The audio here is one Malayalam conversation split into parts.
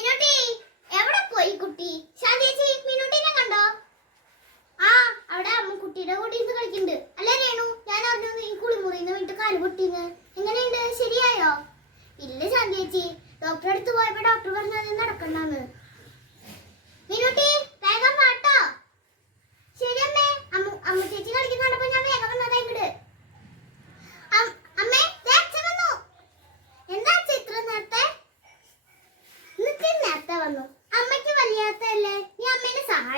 മിനുട്ടി എവിടെ പോയി കുട്ടി? ശാന്തിയേച്ചി മിനുട്ടിനെ കണ്ടോ? ആ അവിടെ അമ്മ കുട്ടിയുടെ കൂടി ഇരുന്ന് കളിക്കുന്നുണ്ട്. അല്ലേ രേണു? ഞാൻ അറിഞ്ഞു ഈ കുളിമുറിന്ന് വീട്ട് കാൽ പൊട്ടിന്ന്. എങ്ങനെയുണ്ട്? ശരിയായോ? ഇല്ല ശാന്തിയേച്ചി ഡോക്ടറെ അടുത്ത് പോയപ്പോ ഡോക്ടർ പറഞ്ഞു അത് നടക്കണ്ടെന്ന്. മിനുട്ടി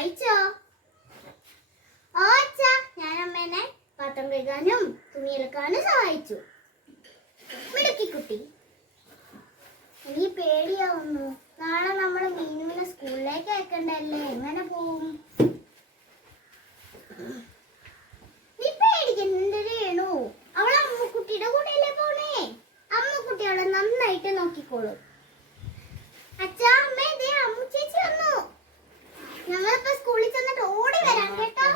അമ്മേനെ ഓച്ച ഞാൻ അമ്മേനെ പാത്രം കഴുകാനും തുണിയെടുക്കാനും സഹായിച്ചു. മിടുക്കി കുട്ടി നീ പേടിയാവുന്നു. നാളെ നമ്മൾ മീനുവിനെ സ്കൂളിലേക്ക് അയക്കണ്ടല്ലേ? എങ്ങനെ പോവും? നീ പേടിക്കണ്ട രേണു അവൾ അമ്മക്കുട്ടിയുടെ കൂടെയല്ലേ പോണേ? അമ്മക്കുട്ടി അവളെ നന്നായിട്ട് നോക്കിക്കോളും. അച്ഛാ അമ്മേ ദേ അമ്മു ചേച്ചി വന്നു. ഞങ്ങളിപ്പോ സ്കൂളിൽ ചെന്നിട്ട് ഓടി വരാം കേട്ടോ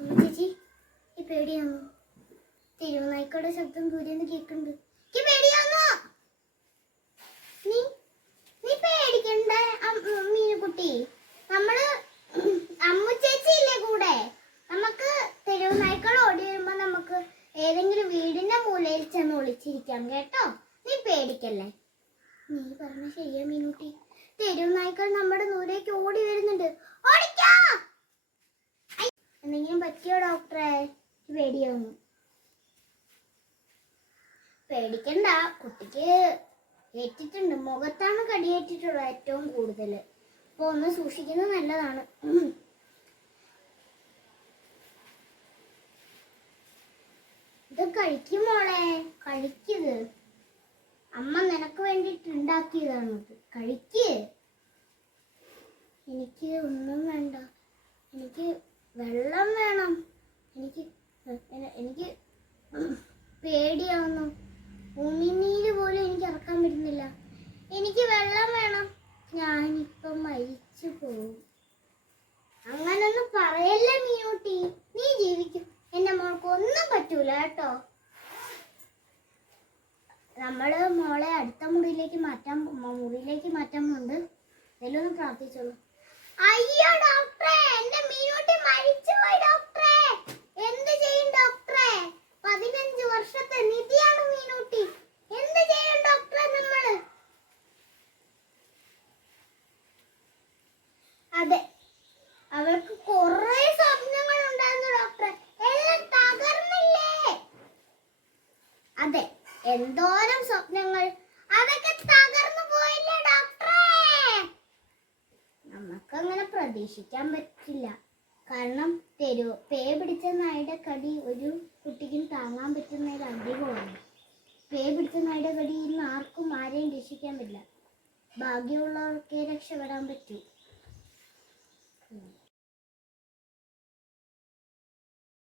അമ്മു ചേച്ചി ഈ പേടിയാന്നു തിരുവനായിക്കോടെ ശബ്ദം ദൂരെ നിന്ന് കേൾക്കുന്നുണ്ട്. പേടിയാന്നു? നീ നീ പേടിക്കണ്ട മീനുകുട്ടി നമ്മൾ അമ്മു കൂടെ? നമുക്ക് തെരുവുനായ്ക്കൾ ഓടി വരുമ്പോ നമുക്ക് ഏതെങ്കിലും വീടിന്റെ മൂലയിൽ ചെന്ന് ഒളിച്ചിരിക്കാം കേട്ടോ? നീ പേടിക്കല്ലേ? നീ പറഞ്ഞ ശരിയാ മീനുട്ടി തെരുവുനായ്ക്കൾ നമ്മുടെ നൂലേക്ക് ഓടി വരുന്നുണ്ട്. ഓടിക്കാ! എന്തെങ്കിലും പറ്റിയോ ഡോക്ടറെ? പേടിയാവുന്നു. പേടിക്കണ്ട. കുട്ടിക്ക് ഏറ്റിട്ടുണ്ട്. മുഖത്താണ് കടിയേറ്റിട്ടുള്ളത് ഏറ്റവും കൂടുതൽ. അപ്പൊ ഒന്ന് സൂക്ഷിക്കുന്നത് നല്ലതാണ്. ഇത് കഴിക്കും മോളെ. കഴിക്കത് അമ്മ നിനക്ക് വേണ്ടിട്ട് ഉണ്ടാക്കിയതാണ് ഇത്. കഴിക്ക്. എനിക്ക് ഒന്നും വേണ്ട. എനിക്ക് വെള്ളം വേണം. എനിക്ക് എനിക്ക് പേടിയാവുന്നു. ഉമിനീര് പോലും എനിക്ക് ഇറക്കാൻ പറ്റുന്നില്ല. എനിക്ക് വെള്ളം വേണം. ഞാനിപ്പം മരിച്ചു പോകും. അങ്ങനൊന്നും പറയല്ല മീനൂട്ടി. നീ ജീവിക്കും. എന്റെ മോൾക്ക് ഒന്നും പറ്റൂല കേട്ടോ. നമ്മൾ മോളെ അടുത്ത മുറിയിലേക്ക് മാറ്റാൻ മുറിയിലേക്ക് മാറ്റാൻ പോകുന്നുണ്ട് ഒന്ന് പ്രാർത്ഥിച്ചോളൂ. അയ്യോ ഡോക്ടറെ എന്റെ മീനൂട്ടി മരിച്ചുപോയി ഡോക്ടറെ എന്ത് ചെയ്യും ഡോക്ടറെ പതിനഞ്ച് വർഷത്തെ നിധിയാണ് മീനൂട്ടി എന്ത് ചെയ്യും ഡോക്ടറെ നമ്മൾ അതെ അവൾക്ക് കുറേ സ്വപ്നങ്ങൾ ഉണ്ടായിരുന്നു ഡോക്ടറെ എല്ലാം തകർന്നില്ലേ അതെ എന്തോരം സ്വപ്നങ്ങൾ. അതൊക്കെ തകർന്നു പോയില്ലേ ഡോക്ടറേ നമുക്കങ്ങനെ പ്രതീക്ഷിക്കാൻ പറ്റില്ല. കാരണം തെരുവ് പേ പിടിച്ച നായുടെ കടി ഒരു കുട്ടിക്കും താങ്ങാൻ പറ്റുന്നതിൽ അധികമാണ്. പേ പിടിച്ച നായുടെ കടി ഇന്ന് ആർക്കും ആരെയും രക്ഷിക്കാൻ പറ്റില്ല. ഭാഗ്യമുള്ളവർക്കേ രക്ഷപ്പെടാൻ പറ്റൂ.